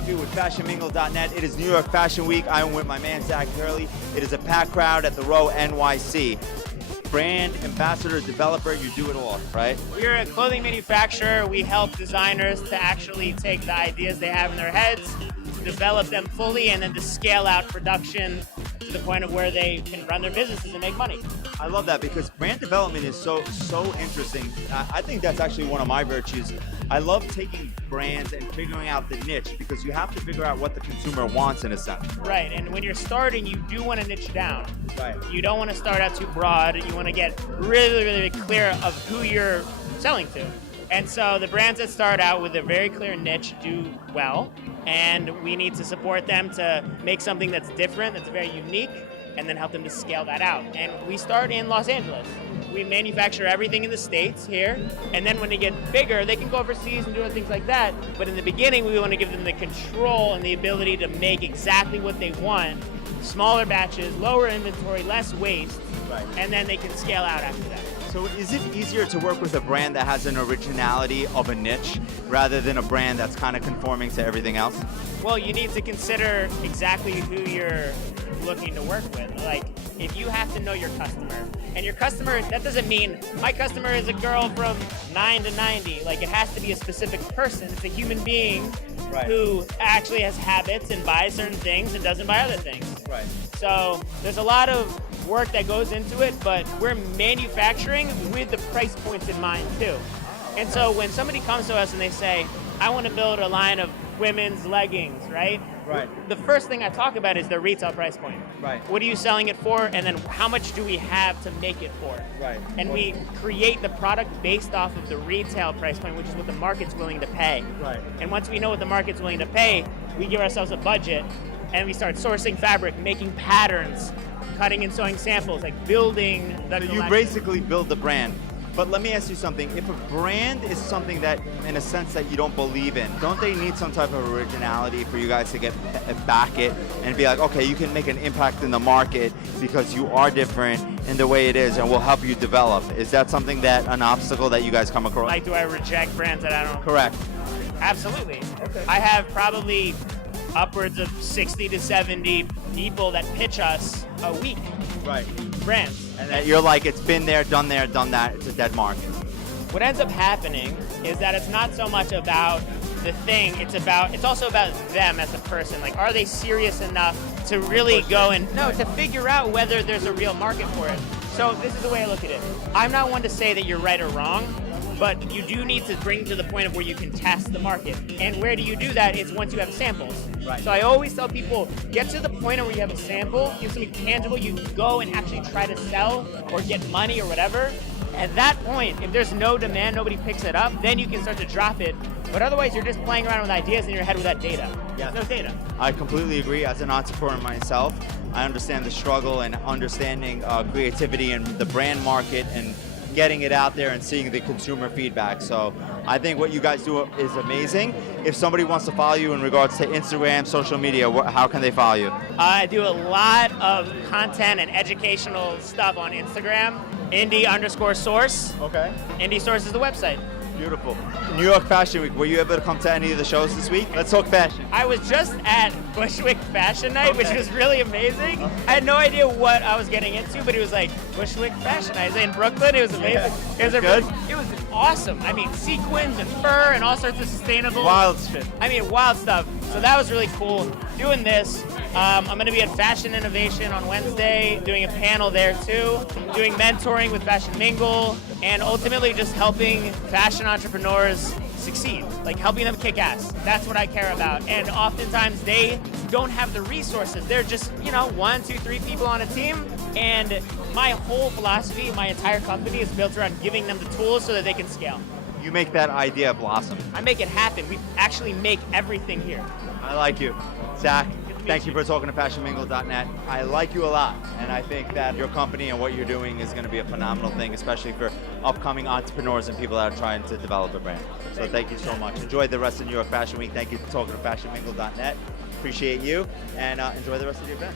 coffee with fashionmingle.net. It is New York Fashion Week. I am with my man, Zack, Hurley. It is a packed crowd at the Row NYC. Brand, ambassador, developer, you do it all, right? We're a clothing manufacturer. We help designers to actually take the ideas they have in their heads, to develop them fully, and then to scale out production to the point of where they can run their businesses and make money. I love that because brand development is so interesting. I think that's actually one of my virtues. I love taking brands and figuring out the niche because you have to figure out what the consumer wants in a sense. Right, and when you're starting, you do want to niche down. Right. You don't want to start out too broad. You want to get really clear of who you're selling to. And so the brands that start out with a very clear niche do well, and we need to support them to make something that's different, that's very unique, and then help them to scale that out. And we start in Los Angeles. We manufacture everything in the States here, and then when they get bigger, they can go overseas and do things like that. But in the beginning, we want to give them the control and the ability to make exactly what they want, smaller batches, lower inventory, less waste, right. And then they can scale out after that. So is it easier to work with a brand that has an originality of a niche rather than a brand that's kind of conforming to everything else? Well, you need to consider exactly who you're looking to work with. Like, if you have to know your customer, and your customer, that doesn't mean my customer is a girl from 9 to 90. Like, it has to be a specific person. It's a human being right. who actually has habits and buys certain things and doesn't buy other things. Right. So there's a lot of work that goes into it, but we're manufacturing with the price points in mind too. And so when somebody comes to us and they say, I want to build a line of women's leggings, right? Right. The first thing I talk about is their retail price point. Right. What are you selling it for? And then how much do we have to make it for? Right. And we create the product based off of the retail price point, which is what the market's willing to pay. Right. And once we know what the market's willing to pay, we give ourselves a budget and we start sourcing fabric, making patterns, cutting and sewing samples, like building the collection. You basically build the brand. But let me ask you something. If a brand is something that, in a sense, that you don't believe in, don't they need some type of originality for you guys to get back it and be like, okay, you can make an impact in the market because you are different in the way it is and we'll help you develop? Is that something that, an obstacle that you guys come across? Like, do I reject brands that I don't? Correct. Absolutely. Okay. I have probably upwards of 60 to 70 people that pitch us a week. Right. Brands. And that you're like, it's been there, done that, it's a dead market. What ends up happening is that it's not so much about the thing, it's also about them as a person. Like, are they serious enough to really go and, to figure out whether there's a real market for it. So this is the way I look at it. I'm not one to say that you're right or wrong, but you do need to bring to the point of where you can test the market. And where do you do that? It's once you have samples. Right. So I always tell people, get to the point where you have a sample, you have something tangible, you go and actually try to sell or get money or whatever. At that point, if there's no demand, nobody picks it up, then you can start to drop it. But otherwise, you're just playing around with ideas in your head without data. Yeah. There's no data. I completely agree. As an entrepreneur myself, I understand the struggle and understanding creativity and the brand market and getting it out there and seeing the consumer feedback. So I think what you guys do is amazing. If somebody wants to follow you in regards to Instagram, social media, how can they follow you? I do a lot of content and educational stuff on Instagram. Indie_source. Okay. Indie Source is the website. Beautiful. New York Fashion Week, were you able to come to any of the shows this week? Let's talk fashion. I was just at Bushwick Fashion Night, which was really amazing. I had no idea what I was getting into, but it was like Bushwick Fashion Night. I was in Brooklyn. It was amazing. Yeah. It was Good? It was awesome. I mean, sequins and fur and all sorts of sustainable. Wild shit. I mean, wild stuff. So that was really cool. Doing this. I'm going to be at Fashion Innovation on Wednesday, doing a panel there too, doing mentoring with Fashion Mingle, and ultimately just helping fashion entrepreneurs succeed, like helping them kick ass. That's what I care about. And oftentimes they don't have the resources. They're just, 1, 2, 3 people on a team. And my whole philosophy, my entire company is built around giving them the tools so that they can scale. You make that idea blossom. I make it happen. We actually make everything here. I like you. Zack, thank you for talking to fashionmingle.net. I like you a lot, and I think that your company and what you're doing is going to be a phenomenal thing, especially for upcoming entrepreneurs and people that are trying to develop a brand. So thank you so much. Enjoy the rest of New York Fashion Week. Thank you for talking to fashionmingle.net. Appreciate you, and enjoy the rest of your event.